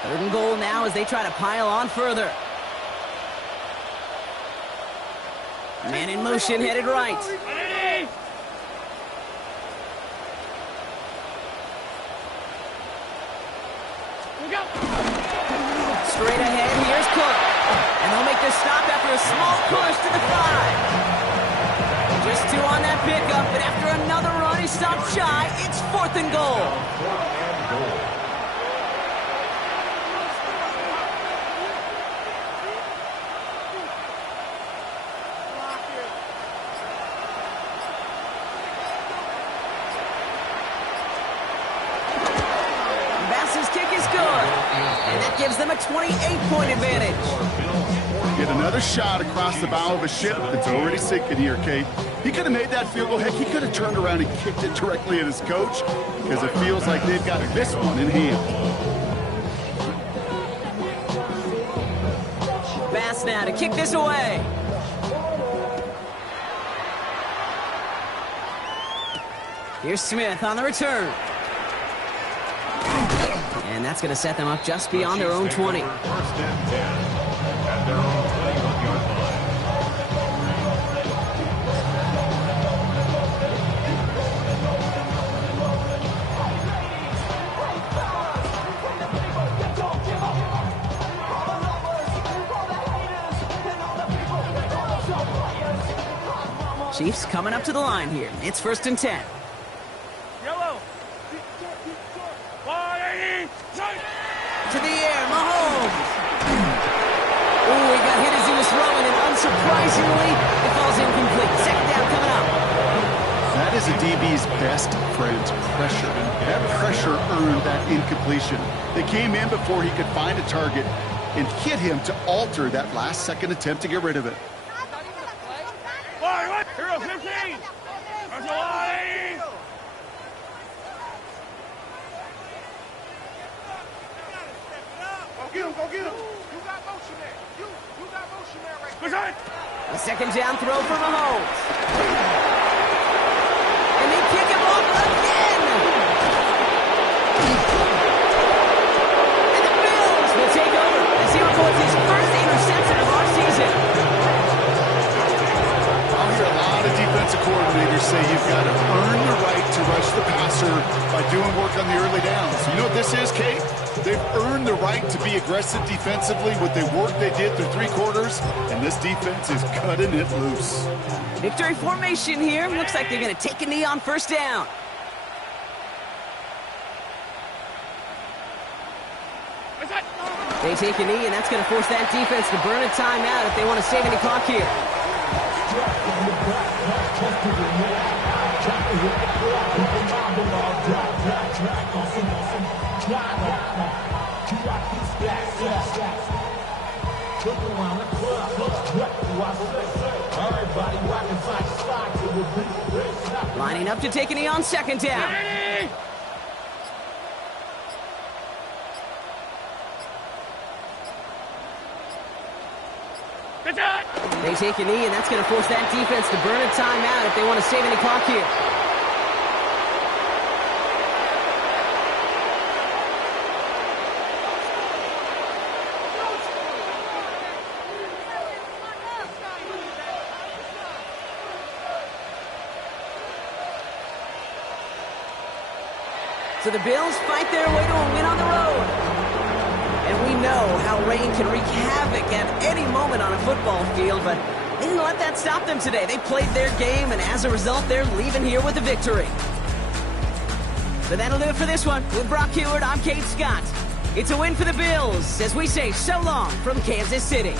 Third and goal now as they try to pile on further. Man in motion, headed right. Straight ahead, here's Cook. And they'll make the stop after a small push to the 5. Just 2 on that pickup, but after another run, he stopped shy. It's 4th and goal. 4th and goal. Gives them a 28-point advantage. Get another shot across the bow of a ship that's already sinking here, Kate. He could have made that field goal. Heck, he could have turned around and kicked it directly at his coach because it feels like they've got this one in hand. Bass now to kick this away. Here's Smith on the return. And that's going to set them up just beyond their own 20. 1st and 10 at their own 21-yard line. Chiefs coming up to the line here. It's 1st and 10. To the air, Mahomes. Ooh, he got hit as he was throwing, and surprisingly, it falls incomplete. Second down coming up. That is a DB's best friend, pressure. That pressure earned that incompletion. They came in before he could find a target and hit him to alter that last-second attempt to get rid of it. Hero 15! That's a line! Go get him, go get him! You got motion there. You got motion there right there. A second down throw for Mahomes. And they kick him off again! And the Bills will take over as he records his first interception of our season. I'll hear a lot of defensive coordinators say you've got to earn the right to rush the passer by doing work on the early downs. You know what this is, Kate? They've earned the right to be aggressive defensively with the work they did through 3 quarters, and this defense is cutting it loose. Victory formation here. Looks like they're going to take a knee on first down. They take a knee, and that's going to force that defense to burn a timeout if they want to save any clock here. Lining up to take a knee on second down. They take a knee, and that's going to force that defense to burn a timeout if they want to save any clock here. So the Bills fight their way to a win on the road. And we know how rain can wreak havoc at any moment on a football field, but they didn't let that stop them today. They played their game, and as a result, they're leaving here with a victory. So that'll do it for this one. With Brock Heward, I'm Kate Scott. It's a win for the Bills as we say so long from Kansas City.